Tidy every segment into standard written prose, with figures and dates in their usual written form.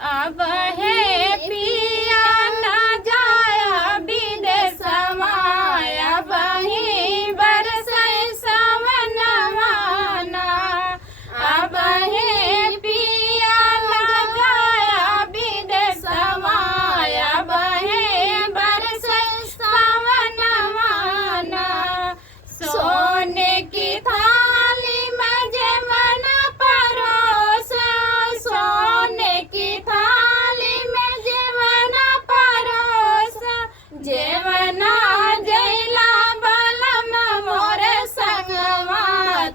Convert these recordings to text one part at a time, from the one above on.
अब हे पिया ना जाया विदेशवा अब ही बरसै सावनवाना अब हे पिया ना जाया विदेशवा अब हे बरसै सावनवाना सोने की थाली में जेवन परोसा सोने की थाली में जेवन परोसा जेवना जैला बलम मोर संगवा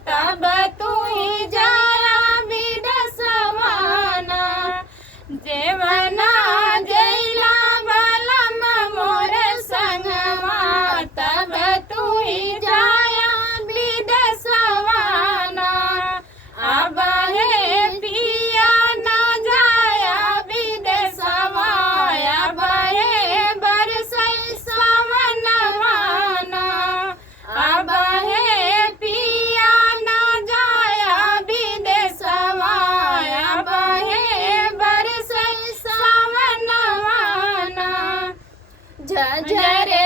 तब तू ही जाया विदेशवाना जेवना जैला बलम मोर संगवा तब तू ही जाया विदेशवाना अब हे पिया ना जाया विदेशवा अब हे बरसै सावनवाना अब हे पिया ना जाया विदेशवा अब हे बरसै सावनवाना झझरे